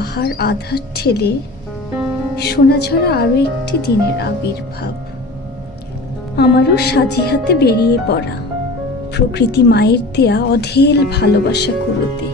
পাহাড় আধার ঠেলে সোনাঝরা আরো একটি দিনের আবির্ভাব। আমারও সাজি হাতে বেরিয়ে পড়া, প্রকৃতি মায়ের দেয়া অঢেল ভালোবাসা কুড়োতে।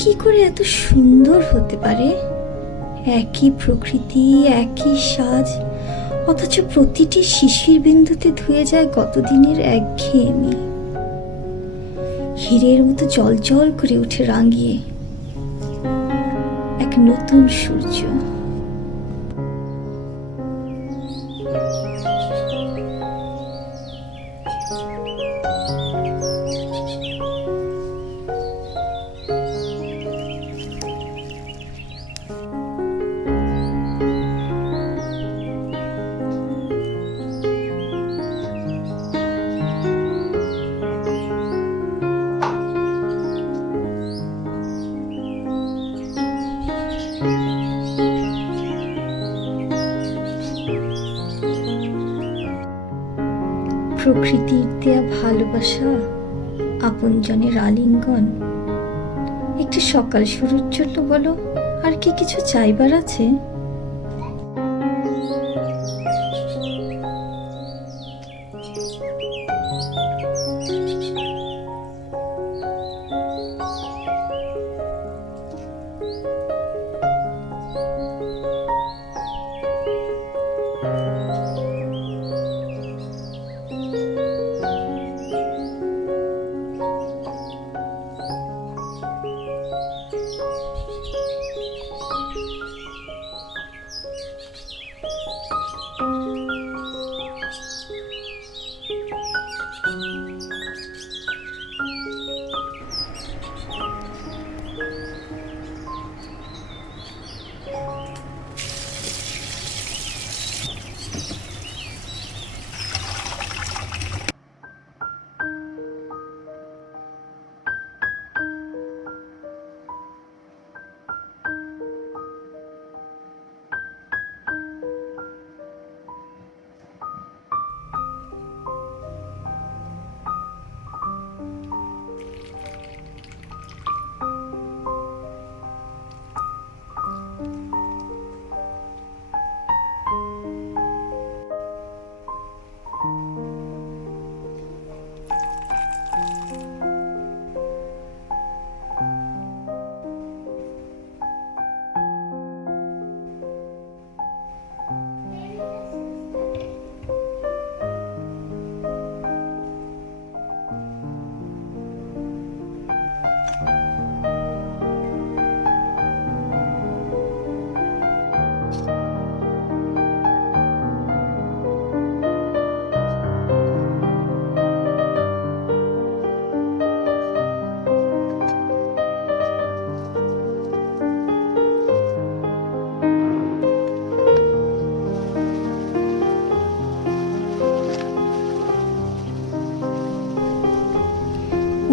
কি করে এত সুন্দর হতে পারে? একই প্রকৃতি, একই সাজ, অথচ প্রতিটি শিশির বিন্দুতে ধুয়ে যায় গতদিনের একঘেয়েমি। হীরের মতো জলজল করে উঠে রাঙিয়ে এক নতুন সূর্য। প্রকৃতির দেয়া ভালোবাসা, আপনজনের আলিঙ্গন, একটি সকাল শুরুর জন্য বলো আর কি কিছু চাইবার আছে?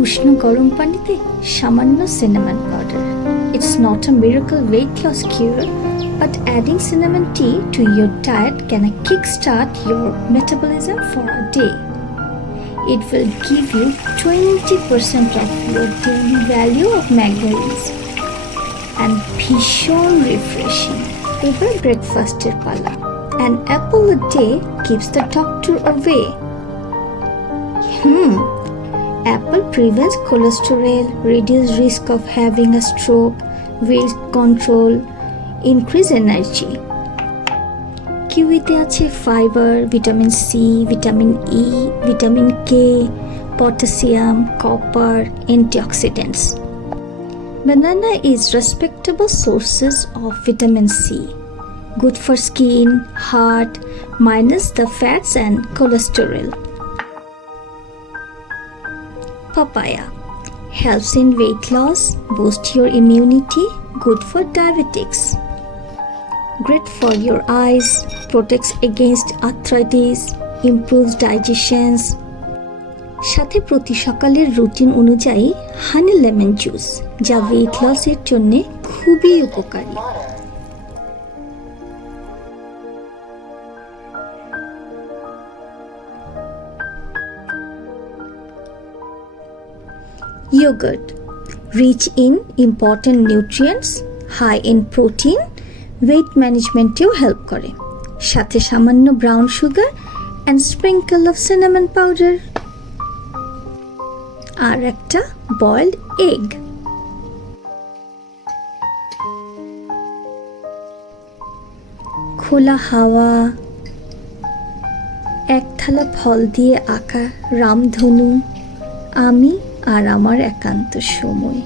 উষ্ণ গরম পানিতে সামান্য cinnamon powder. It's not a miracle weight loss cure, but adding cinnamon tea to your diet can kickstart your metabolism for a day. It will give you 20% of your daily value of manganese and ভীষণ refreshing. এবার ব্রেকফাস্টের পালা. An apple a day keeps the doctor away. Apple prevents cholesterol, reduce risk of having a stroke, weight control, increase energy. কিউইতে আছে fibre, vitamin C, vitamin E, vitamin K, potassium, copper, antioxidants. Banana is respectable sources of vitamin C, good for skin, heart, minus the fats and cholesterol. Papaya helps in weight loss, boosts your immunity, good for diabetics. Great for your eyes, protects against arthritis, improves digestion. সাথে প্রতি সকালের রুটিন অনুযায়ী honey lemon juice যা ওয়েট লসের জন্য খুবই উপকারী। Yogurt, rich in important nutrients, high in protein, weight ম্যানেজমেন্টেও হেল্প করে। সাথে সামান্য brown sugar and sprinkle of cinnamon powder. আর একটা বয়েলড এগ। খোলা হাওয়া, এক থালা ফল দিয়ে আঁকা রামধনু, আমি আর আমার একান্ত সময়।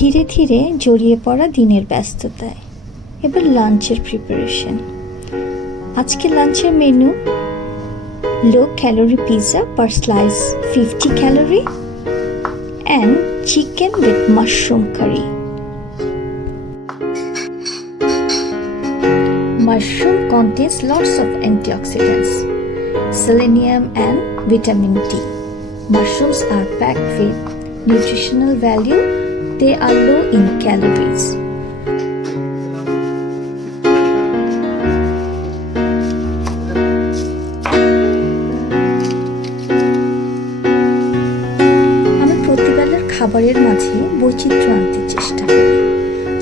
ধীরে ধীরে জড়িয়ে পড়া দিনের ব্যস্ততায় এবার লাঞ্চের প্রিপারেশন। আজকে লাঞ্চের menu low calorie pizza per স্লাইস 50 calorie and chicken with mushroom curry. Mushroom contains lots of antioxidants, selenium and vitamin D. Mushrooms are packed with nutritional value. They are low in calories. আমি প্রতিবেলার খাবারের মাঝে বৈচিত্র্য আনতে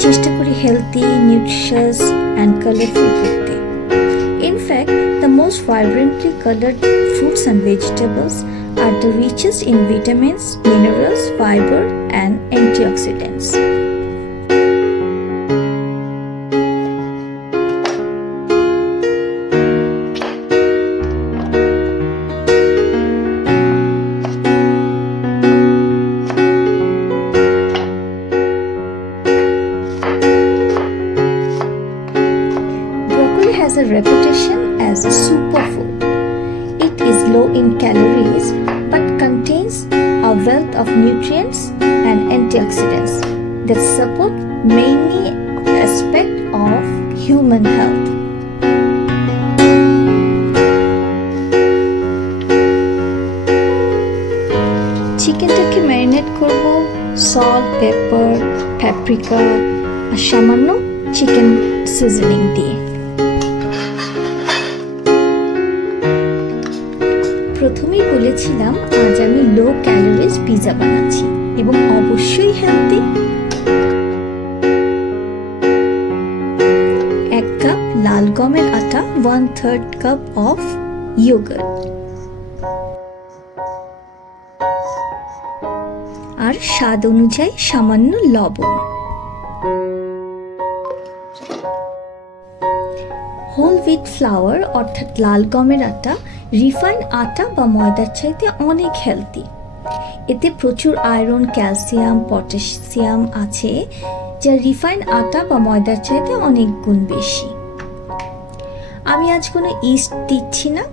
চেষ্টা করি healthy, nutritious and colorful করতে। In fact, the most vibrantly colored fruits and vegetables are the richest in vitamins, minerals, fiber, and antioxidants. Broccoli has a reputation as a superfood. It is low in calories but contains a wealth of nutrients and antioxidants that support many aspects of human health. চিকেনটাকে ম্যারিনেট করব salt, paper, paprika আর সামান্য chicken seasoning দিয়ে। প্রথমেই বলেছিলাম আজ আমি লো calories pizza বানাচ্ছি এবং অবশ্যই হেলদি। 1 কাপ লাল গমের আটা, 1/3 কাপ অফ ইয়োগার্ট আর স্বাদ অনুযায়ী সামান্য লবণ। হোল হুইট ফ্লাওয়ার অর্থাৎ লাল গমের আটা রিফাইন্ড আটা বা ময়দার চাইতে অনেক হেলদি। এতে প্রচুর আয়রন, ক্যালসিয়াম, পটাশিয়াম আছে যা রিফাইন্ড আটা বা ময়দার চাইতে অনেক গুণ বেশি। আমি আজ কোনো ইস্ট দিচ্ছি না।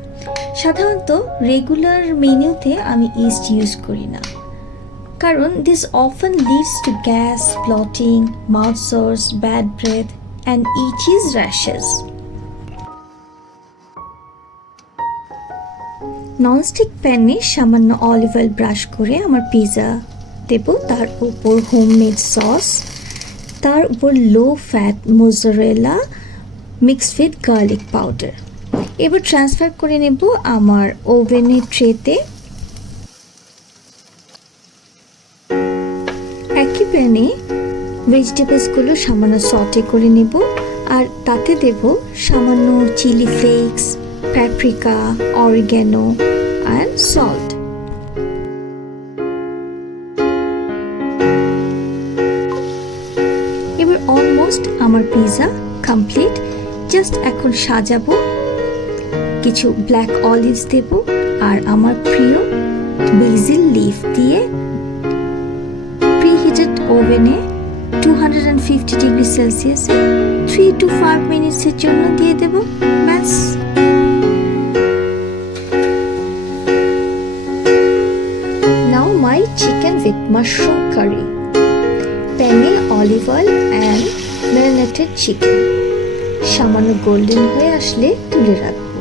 সাধারণত রেগুলার মেনুতে আমি ইস্ট ইউজ করি না, কারণ this often leads to gas, bloating, mouth sores, bad breath and itches rashes. Nonstick প্যানে সামান্য অলিভ অয়েল ব্রাশ করে আমার পিৎজা দেব, তার উপর হোমমেড সস, তার উপর low fat mozzarella mixed with garlic powder. এবার ট্রান্সফার করে নেব আমার ওভেনের ট্রেতে। একই প্যানে ভেজিটেবলসগুলো সামান্য সটে করে নেব, আর তাতে দেব সামান্য chilli flakes, paprika, oregano and salt. এবার অলমোস্ট আমার পিৎজা কমপ্লিট। জাস্ট এখন সাজাবো, কিছু ব্ল্যাক অলিভস দেব আর আমার প্রিয় বেসিল লিফ দিয়ে প্রিহিটেড ওভেনে 250 ডিগ্রি সেলসিয়াসে 3 to 5 মিনিটসের জন্য দিয়ে দেব। ব্যাস। Now my chicken with mushroom curry. প্যানে olive oil and marinated chicken সামান্য গোল্ডেন হয়ে আসলে তুলে রাখবো।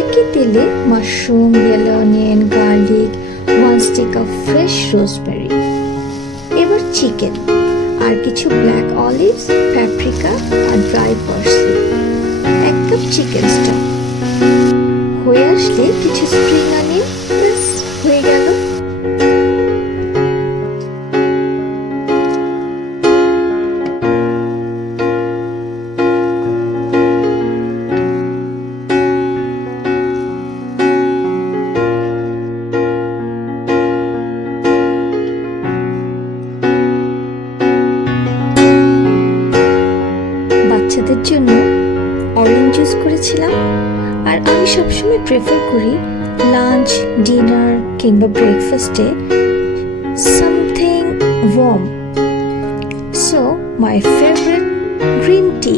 একই তেলে mushroom, yellow onion, garlic, 1 stick of fresh rosemary. এবার চিকেন আর কিছু ব্ল্যাক অলিভস, প্যাপ্রিকা আর dry parsley, 1 cup chicken stock হয়ে আসলে কিছু স্প্রিং অনিয়ন, ব্যাস হয়ে গেল। বাচ্চাদের জন্য অরেঞ্জ জুস করেছিলাম, আর আমি সবসময় প্রেফার করি লাঞ্চ, ডিনার কিংবা ব্রেকফাস্টে something warm. So my favourite green tea.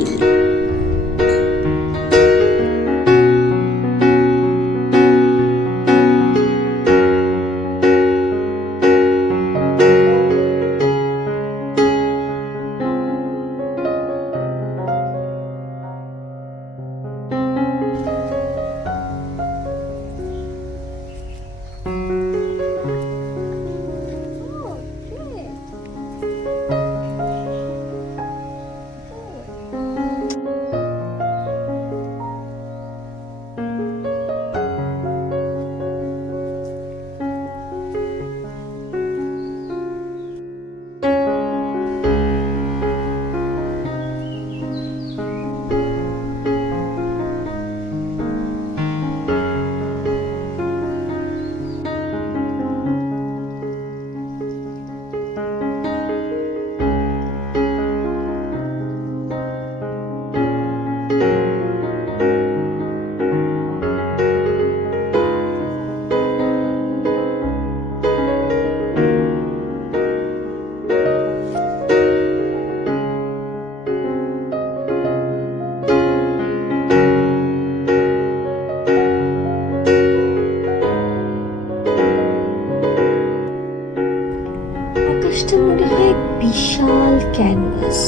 আকাশটা মনে হয় এক বিশাল ক্যানভাস,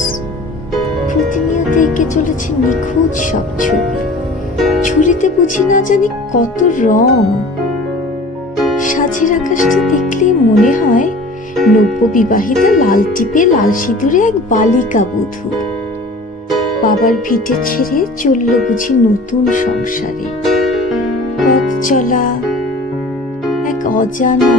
প্রতিনিয়ত এঁকে চলেছে নিখুঁত সব ছবি। ঝুলিতে বুঝি না জানি কত রং। সাঁঝের আকাশটা দেখলে মনে হয় নব্য বিবাহিতা লাল টিপে লাল সিঁদুরে এক বালিকা বধূ বাবার ভিটে ছেড়ে চলল বুঝি নতুন সংসারে। পথ চলা এক অজানা